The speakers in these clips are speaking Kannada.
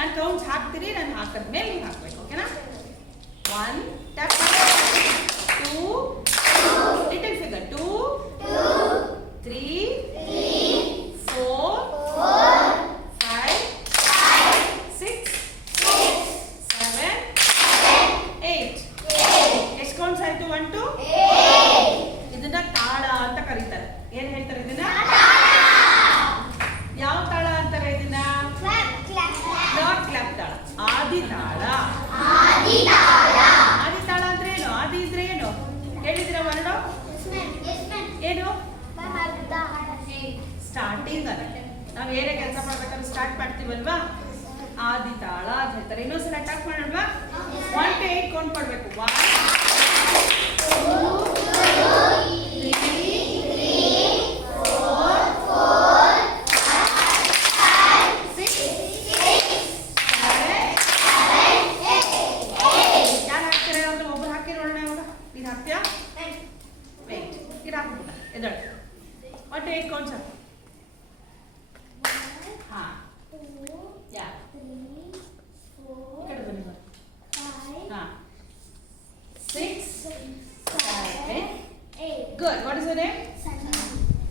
ನಾನು ಕೌಂಟ್ಸ್ ಹಾಕ್ತೀನಿ, ನಾನು ಹಾಕಿದ್ಮೇಲೆ ನೀವು ಹಾಕ್ಬೇಕು. ಓಕೆನಾ? 1 ಟ್ಯಾಪ್ 2 ಲಿಟಲ್ ಫಿಗರ್ 2 3 4 5 6 7 8. ಎಷ್ಟು ಕೌಂಟ್ಸ್ ಆಯ್ತು? 1 2 ಇದನ್ನ ತಾಳ ಅಂತ ಕರೀತಾರೆ. ಏನ್ ಹೇಳ್ತಾರೆ ಇದನ್ನ? ಯಾವ ತಾಳ ಅಂತಾರೆ ಇದನ್ನ? ನಾಟ್ ಕ್ಲಾಪ್ ತಾಳ. ಆದಿ ತಾಳ. ಆದಿ ತಾಳ ಅಂದ್ರೆ ಏನು? ಆದಿ ಇದ್ರೆ ಏನು ಹೇಳಿದಿರ ವರ್ಡ್? ಏನು? ಸ್ಟಾರ್ಟಿಂಗ್ ಅಂತ. ನಾವು ಏನೇ ಕೆಲಸ ಮಾಡ್ಬೇಕಾದ್ರೆ ಸ್ಟಾರ್ಟ್ ಮಾಡ್ತೀವಲ್ವಾ, ಆದಿ ತಾಳ ಅಂತ ಹೇಳ್ತಾರೆ. ಇನ್ನೊಂದ್ಸಲ ಅಟ್ಯಾಕ್ ಮಾಡೋಣವಾ? 1 to 8 ಕೌಂಟ್ ಮಾಡ್ಬೇಕು. 1 2 3 4 5 6 7 8. ಯಾರು ಹಾಕ್ತಾರೆ? ಅಂದ್ರೆ ಒಬ್ಬರು ಹಾಕಿ ನೋಡೋಣ. ಇವಾಗ ನೀನು ಹಾಕ್ತೀಯಾ? ವೇಟ್, ಇದು ಹಾಕ್ಬಿಡ. ಎದಳು 1 to 8 ಕೌಂಟ್ಸ್ ಹಾಕು. ಹಾ, ಯಾ ಈ ಕಡೆ ಬನ್ನಿ. ಹಾ, 6 7 good. What is your name?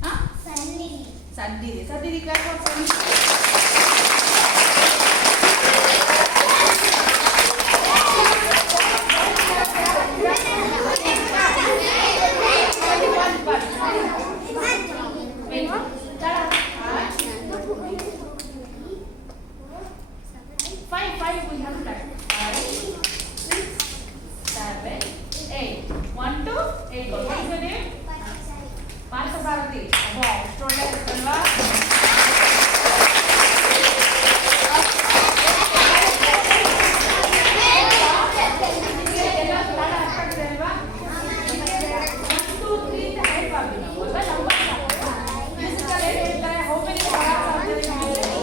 ಹಾ, ಸನ್ನಿಧಿ. ಸನ್ನಿಧಿ ಕ್ಲಾಸ್ ಫಾರ್ ಸನ್ನಿಧಿ. ಪಾರ್ಥಸಾರಥಿ. ಅಬ್ಬಾ, ಎಷ್ಟು ಒಳ್ಳೆ ಹೆಸರಲ್ವಾ? ಎಲ್ಲ ತಾಳ ಹಾಕ್ತಾಗಿದೆ ಅಲ್ವಾ? 1 2 3 ಅಂತ ಹೇಳ್ಬಾರ್ದು ನಾವು. ಅಲ್ವಾ? ನಂಬರ್ ಮ್ಯೂಸಿಕಲ್ ಏನು ಹೇಳ್ತಾರೆ? How many stars are there in music?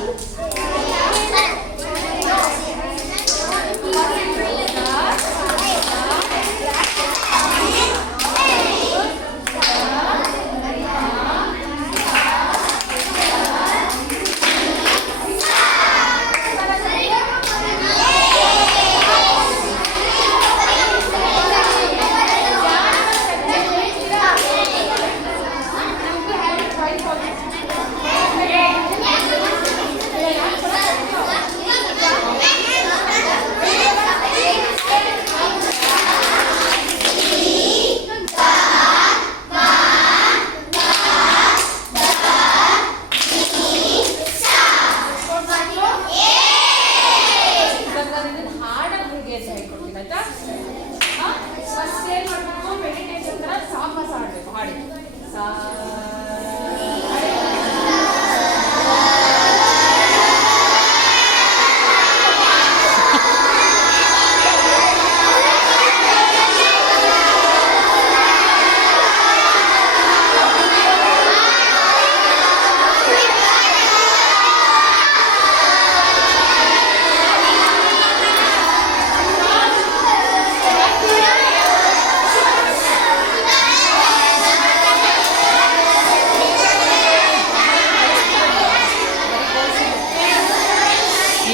First ಏನ್ ಮಾಡಬೇಕು? ಮೆಡಿಟೇಷನ್ ತರ ಸಾಂಬಾಸ ಆಡ್ಬೇಕು. ಹಾಡಿ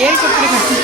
ಹೇಳ್ಕೊಟ್ಬಿಡಿ.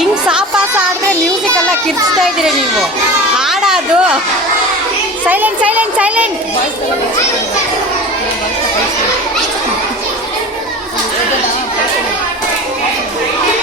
ಹಿಂಗ್ ಸಾಪಾಸ ಆಡಿದ್ರೆ ಮ್ಯೂಸಿಕ್ ಎಲ್ಲ ಕಿರ್ಚ್ತಾ ಇದ್ದೀರಿ ನೀವು. ಹಾಡೋದು ಸೈಲೆಂಟ್ ಸೈಲೆಂಟ್ ಸೈಲೆಂಟ್.